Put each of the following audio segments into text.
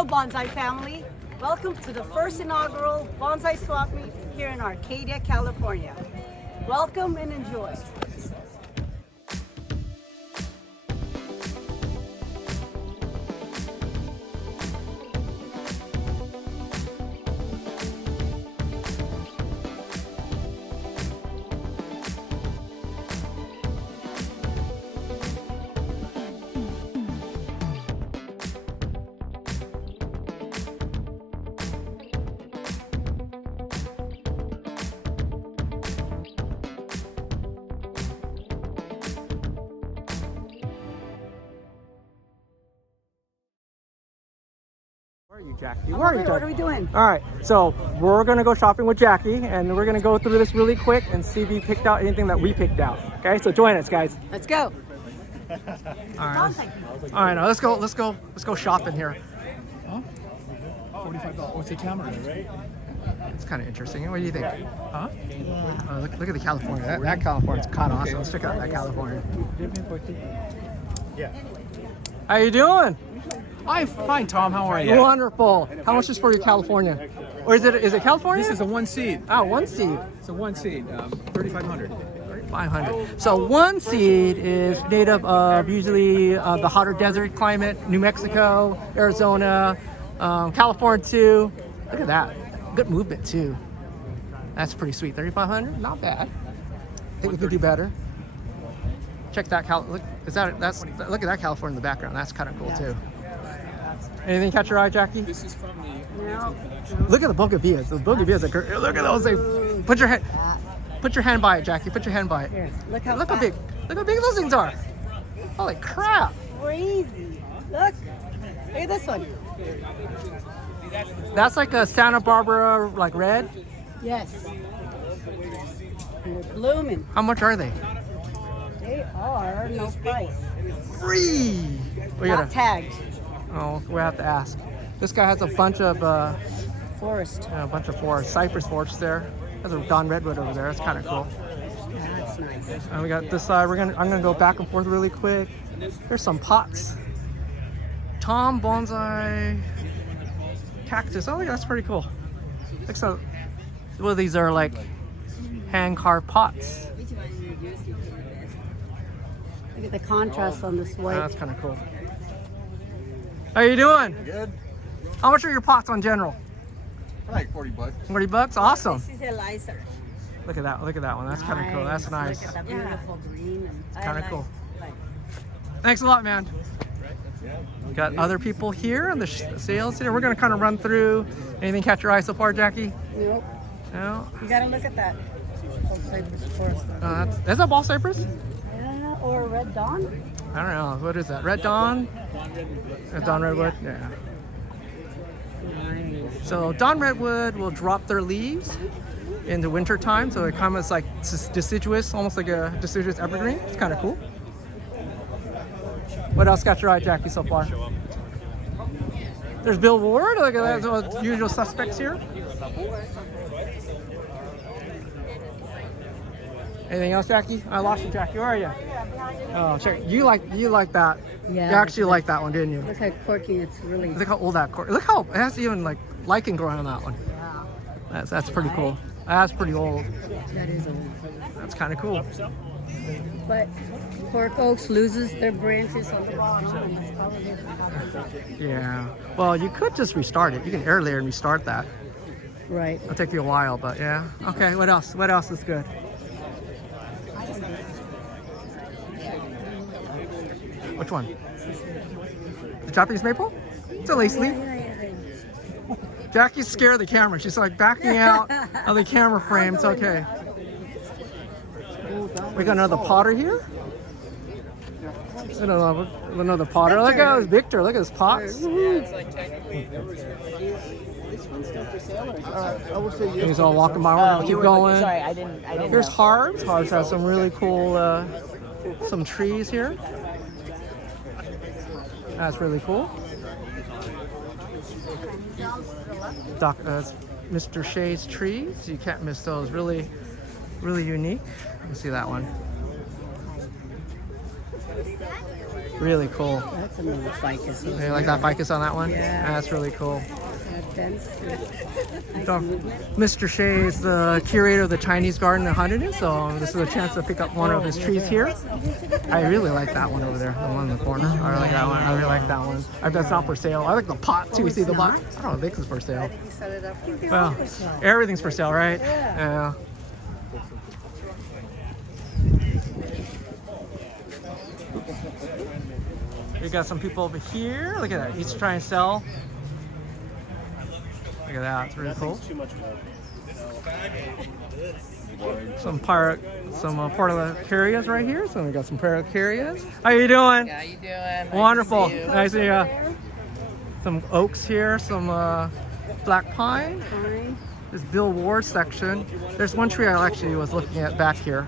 Hello, Bonsai family. Welcome to the first inaugural Bonsai Swap Meet here in Arcadia, California. Welcome and enjoy. Where are you, Jackie? Where are you, Jackie? What are we doing? All right, so we're gonna go shopping with Jackie, and we're gonna go through this really quick and see if you picked out anything that we picked out. Okay, so join us, guys. Let's go. All right, now let's go shopping here. Huh? $45. What's a tamarind? It's kind of interesting. What do you think? Huh? Look at the California. That California's kind of awesome. Let's check out that California. Yeah. How you doing? I'm fine, Tom. How are you? Wonderful. How much is for your California? Or is it California? This is a one seed. Oh, one seed. It's a one seed. 3,500. 500. So one seed is native of usually the hotter desert climate, New Mexico, Arizona, California too. Look at that. Good movement too. That's pretty sweet. 3,500. Not bad. I think we could do better. Check that look. Look at that California in the background. That's kind of cool too. Anything catch your eye, Jackie? This is from the No. Look at the bougainvilleas. The bougainvilleas are. Look at those things. Put your hand by it, Jackie. Put your hand by it. Here, look how Look how big those things are. Holy crap. crazy. Look at this one. That's like a Santa Barbara like red. Yes. And they're blooming. How much are they? They are no price. Free. We Not gotta. tagged. Oh, we have to ask. This guy has a bunch of Forest. cypress forests there. There's a Don Redwood over there. That's kind of cool. Yeah, that's nice. And we got this side. I'm gonna go back and forth really quick. There's some pots. Tom Bonsai cactus. Oh, yeah, that's pretty cool. Like so, well, these are like hand carved pots. Look at the contrast on this white. That's kind of cool. How you doing? Good. How much are your pots on general? Like 40 bucks. 40 bucks? Awesome. This is Eliza. Look at that one. That's kind of cool. That's nice. Look at the beautiful green. And Kind of cool. Thanks a lot, man. Got other people here in the sales here. We're gonna kind of run through. Anything catch your eye so far, Jackie? Nope. No. You gotta look at that. Cypress forest. Is that ball cypress? Yeah, or red dawn. I don't know. What is that? Red Dawn? Dawn Redwood? Yeah. Nice. So Dawn Redwood will drop their leaves in the winter time, so it kind of is like deciduous, almost like a deciduous evergreen. It's kind of cool. What else got your eye, Jackie, so far? There's Bill Ward. Look at that. So usual suspects here. Anything else, Jackie? I lost you, Jackie. Where are you? Oh, check. You like that. Yeah. You actually like that one, didn't you? Look how quirky it's really. Look how old that cork. Look how it has even like lichen growing on that one. Yeah. That's pretty cool. That's pretty old. That is old. That's kind of cool. But cork oaks loses their branches on the bottom, and that's probably the problem. Yeah. Well, you could just restart it. You can air layer and restart that. Right. It'll take you a while, but yeah. Okay. What else? What else is good? Which one? The Japanese maple? It's a lace leaf. Jackie's scared of the camera. She's like backing out of the camera frame. It's okay. We got another potter here. Another potter. Look at this Victor. Look at his pots. He's all walking by. We're gonna keep going. Sorry, I didn't. Here's Harbs. Harbs has some really cool, some trees here. That's really cool. Mr. Shea's trees. You can't miss those. Really, really unique. You see that one. Really cool. That's another ficus. You like that ficus on that one? Yeah. That's really cool. Fence. So, Mr. Shea is the curator of the Chinese garden in Honolulu, so this is a chance to pick up one of his trees here. I really like that one over there, the one in the corner. I really like that one. I really like that one. I bet it's not for sale. I like the pot too. See the pot? I don't think it's for sale. Well, everything's for sale, right? Yeah. We got some people over here. Look at that. He's trying to sell. Look at that. It's really cool. Some portulacarias right here. So we got some portulacarias. How you doing? How you doing? Wonderful. Nice to see you. Nice to see you. Some oaks here. Some black pine. This Bill Ward section. There's one tree I actually was looking at back here.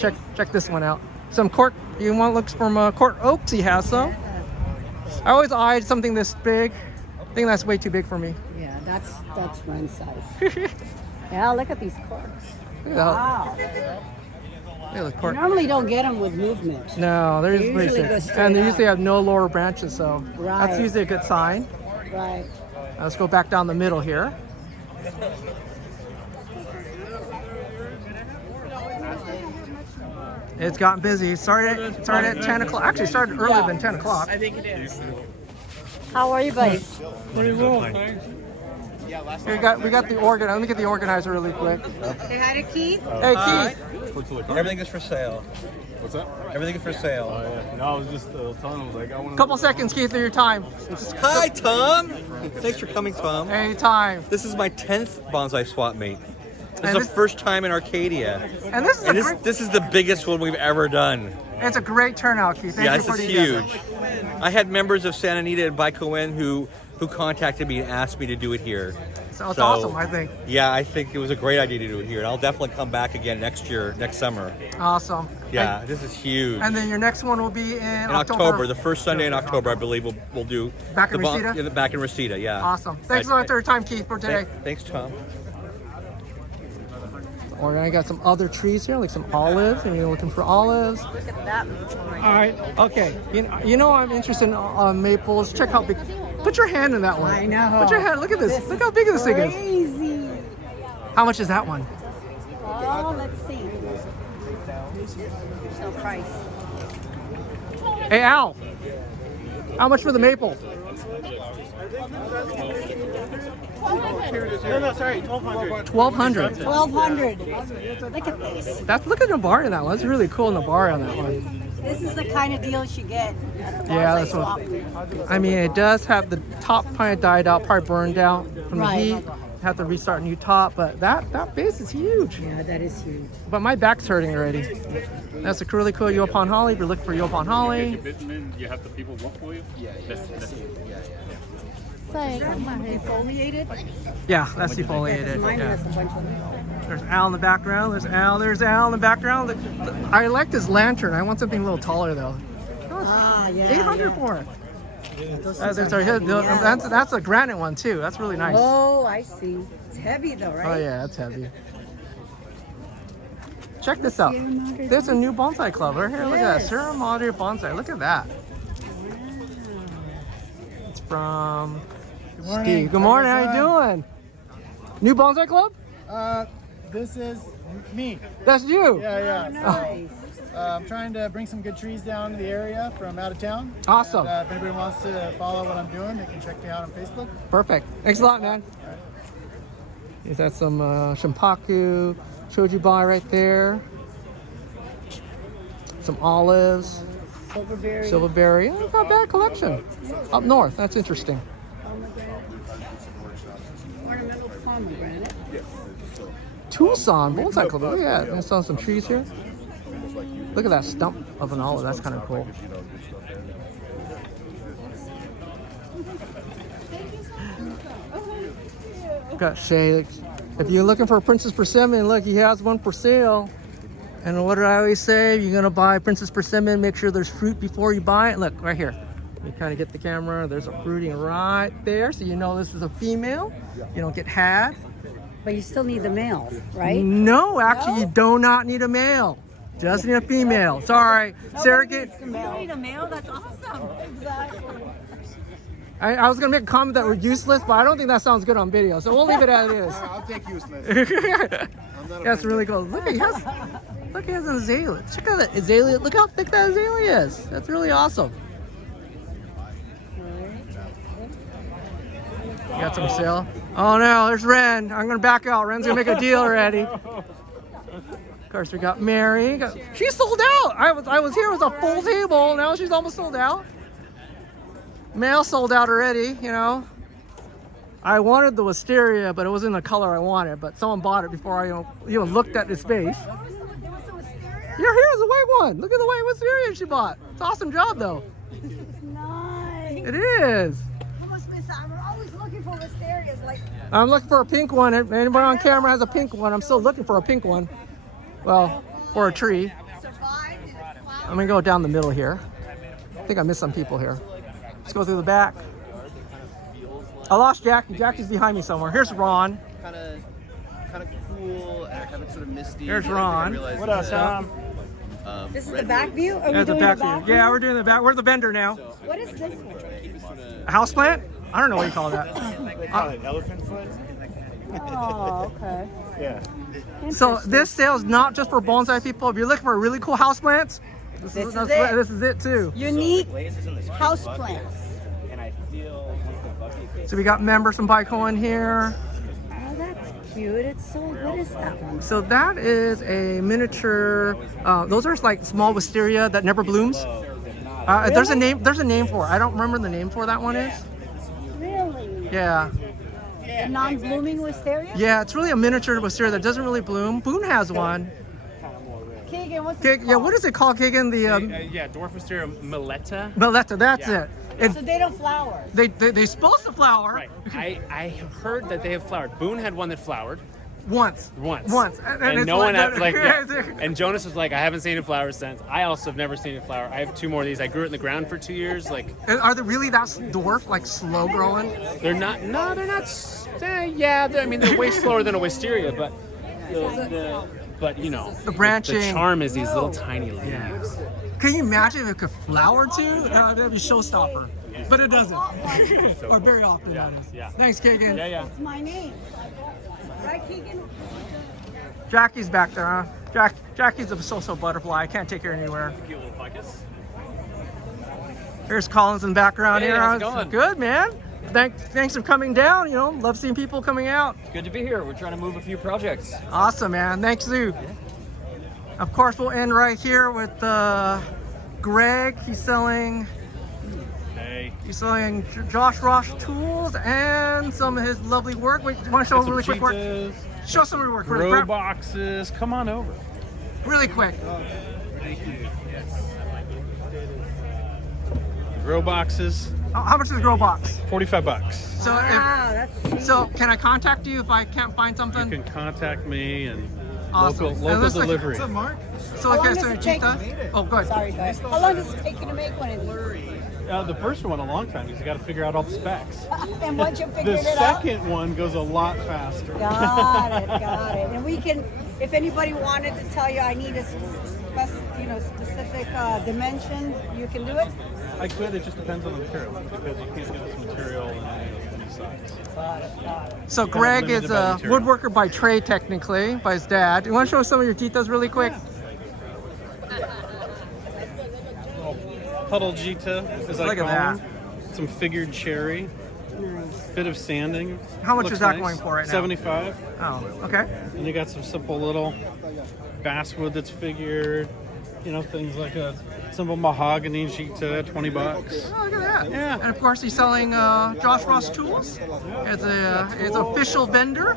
Check this one out. Some cork. You want to look from cork oaks? He has some. I always eyed something this big. I think that's way too big for me. Yeah, that's run size. Yeah, look at these corks. Look at that. Wow. Look at the You cork. normally don't get them with movement. No, they're They pretty usually go sick. straight And they up. usually have no lower branches, so that's Right. usually a good sign. Right. Let's go back down the middle here. It's gotten busy. It started at 10 o'clock. Actually, it started earlier than 10 o'clock. I think it is. How are you, buddy? Pretty well, thanks. We got the organ. Let me get the organizer really quick. Say hi to Keith. Hey, Keith. Everything is for sale. What's that? Everything is for sale. Yeah. No, I was just telling him, I was like, I want to. Couple seconds, Keith, of your time. Hi, Tom. Thanks for coming, Tom. Anytime. This is my 10th bonsai swap meet. This And is the first time in Arcadia. And this is And a great, this is the biggest one we've ever done. it's a great turnout, Keith. Thank Yeah, you this for is the huge. I had members of Santa Anita and Baikoen who contacted me and asked me to do it here. So it's awesome, I think. Yeah, I think it was a great idea to do it here. And I'll definitely come back again next year, next summer. Awesome. Yeah, this is huge. And then your next one will be in In October, the first Sunday in October, I believe we'll do Back in the Reseda? Yeah, back in Reseda, yeah. Awesome. Thanks a lot for your time, Keith, for today. Thanks, Tom. Or I got some other trees here, like some olives, and you're looking for olives. Look at that. All right. Okay. You know I'm interested in maples. Check how big. Put your hand in that one. I know. Put your hand. Look at this. Look how big this thing is. Crazy. How much is that one? Oh, let's see. There's no price. Hey, Al. How much for the maple? No, sorry, 1,200. 1,200. 1,200. Look at this. Look at Nabari on that one. That's really cool, Nabari on that one. This is the kind of deal you get at a Yeah, bonsai that's swap. what. I mean, it does have the top kind of died out, probably burned out from the Right. heat. Have to restart a new top, but that base is huge. Yeah, that is huge. But my back's hurting already. That's a really cool Yopon Holly. If you're looking for Yopon Holly. You have the people work for you? That's Defoliated? Yeah, that's defoliated. Mine Yeah. has a bunch of There's Al in the background. There's Al in the background. I like this lantern. I want something a little taller though. Ah, yeah. 800 yeah. for it. Those That's, things that's, are heavy, yeah. that's a granite one too. That's really nice. Oh, I see. It's heavy though, right? Oh yeah, that's heavy. Check this out. There's a new bonsai club right here. Look at that. Yes. Sierra Madre Bonsai. Look at that. It's from Steve. Good morning. How you doing? New bonsai club? This is me. That's you. Yeah. Nice. I'm trying to bring some good trees down to the area from out of town. Awesome. And, if anybody wants to follow what I'm doing, they can check me out on Facebook. Perfect. Thanks a lot, man. Is that some Shimpaku Chojubai right there? Some olives. Silverberry. Silverberry. Oh, not a bad collection. Up north. That's interesting. Ornamental pomegranate. Tucson Bonsai Club. Look at that. There's some trees here. Look at that stump of an olive. That's kind of cool. Got Shea. If you're looking for a Princess Persimmon, look, he has one for sale. And what do I always say? You're gonna buy Princess Persimmon, make sure there's fruit before you buy it. Look, right here. You kind of get the camera. There's a fruiting right there, so you know this is a female. You don't get had. But you still need the male, right? No, actually, you do not need a male. Just need a female. Sorry, Sarah. Needs the male. need a male? That's awesome. Exactly. I was gonna make a comment that we're useless, but I don't think that sounds good on video, so we'll leave it as it is. I'll take useless. That's really cool. Look, he has an azalea. Check out that azalea. Look how thick that azalea is. That's really awesome. You got some sale? Oh no, there's Ren. I'm gonna back out. Ren's gonna make a deal already. Of course, we got Mary. She's sold out. I was here with a full table. Now she's almost sold out. Male sold out already. You know. I wanted the Wisteria, but it wasn't the color I wanted. But someone bought it before I even looked at the space. Yeah, here's the white one. Look at the white Wisteria she bought. It's an awesome job, though. Nice. It is. I'm always looking for Wisterias. Like, I'm looking for a pink one. If anybody on camera has a pink one, I'm still looking for a pink one. Well, for a tree. I'm gonna go down the middle here. I think I missed some people here. Let's go through the back. I lost Jackie. Jackie's behind me somewhere. Here's Ron. Kind of cool and kind of sort of misty. Here's Ron. What up, Tom? this is the back view? Are we There's the doing back the back view. Yeah, we're doing the back. We're the vendor now. What is this one? A house plant? I don't know what you call that. They call it elephant foot. Oh, okay. Yeah. So this sale is not just for bonsai people. If you're looking for really cool house plants, this is it too. Unique house plants. So we got members from Baikoen here. Oh, that's cute. It's so, what is that one? So that is a miniature. Those are like small wisteria that never blooms. There's a name. There's a name for it. I don't remember the name for that one is. Really? Yeah. A non-blooming wisteria? Yeah, it's really a miniature wisteria that doesn't really bloom. Boone has one. Keegan, what's it Yeah, what is it called, Keegan? The Yeah, dwarf wisteria Milletta. Milletta. That's it. So they don't flower. They're supposed to flower. Right. I have heard that they have flowered. Boone had one that flowered Once. and it's no one like, had, like and Jonas was like, I haven't seen it flower since. I also have never seen it flower. I have 2 more of these. I grew it in the ground for 2 years. Like, Are they really that dwarf, like slow growing? they're not. No, they're not. Yeah, I mean they're way slower than a wisteria, but but you know, The branching. The charm is these little tiny leaves. Can you imagine if it could flower too? That'd be showstopper. But it doesn't. Or very often that is. Yeah. Thanks, Keegan. Yeah. It's my name. Right, Keegan? Jackie's back there, huh? Jackie's a so-so butterfly. I can't take her anywhere. Cute little ficus. Here's Collins in the background Hey, here. how's it going? Good, man. Thanks for coming down. You know, love seeing people coming out. It's good to be here. We're trying to move a few projects. Awesome, man. Thanks, Zoo. Of course, we'll end right here with Greg. He's selling Josh Ross tools and some of his lovely work. Wait, you want to show really quick work? Show some of your work. Grow boxes. Come on over. Really quick. Grow boxes. How much is the grow box? $45. So, so can I contact you if I can't find something? You can contact me and Awesome. local delivery. So How like long I does said, it take? Gita. Oh, good. Sorry, guys. How long does it take you to make one of these? The first one a long time because you got to figure out all the specs. And once you figure The it out? second one goes a lot faster. Got it. And we can, if anybody wanted to tell you I need a specific dimension, you can do it? I could. It just depends on the material because you can't get this material in any size. So Greg is a woodworker by trade, technically, by his dad. You want to show us some of your Gitas really quick? Puddle Gita, as I Look call at them. Some figured cherry. Bit of sanding. How much Looks is that nice. going for right now? 75. Oh, okay. And you got some simple little basswood that's figured. You know, things like a simple mahogany Gita, $20. Oh, look at that. Yeah. And of course, he's selling Josh Ross tools as an official vendor,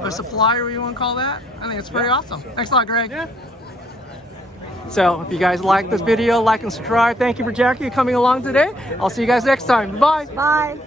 or supplier, what you want to call that. I think it's pretty awesome. Thanks a lot, Greg. Yeah. So if you guys like this video, like and subscribe. Thank you for Jackie coming along today. I'll see you guys next time. Bye. Bye.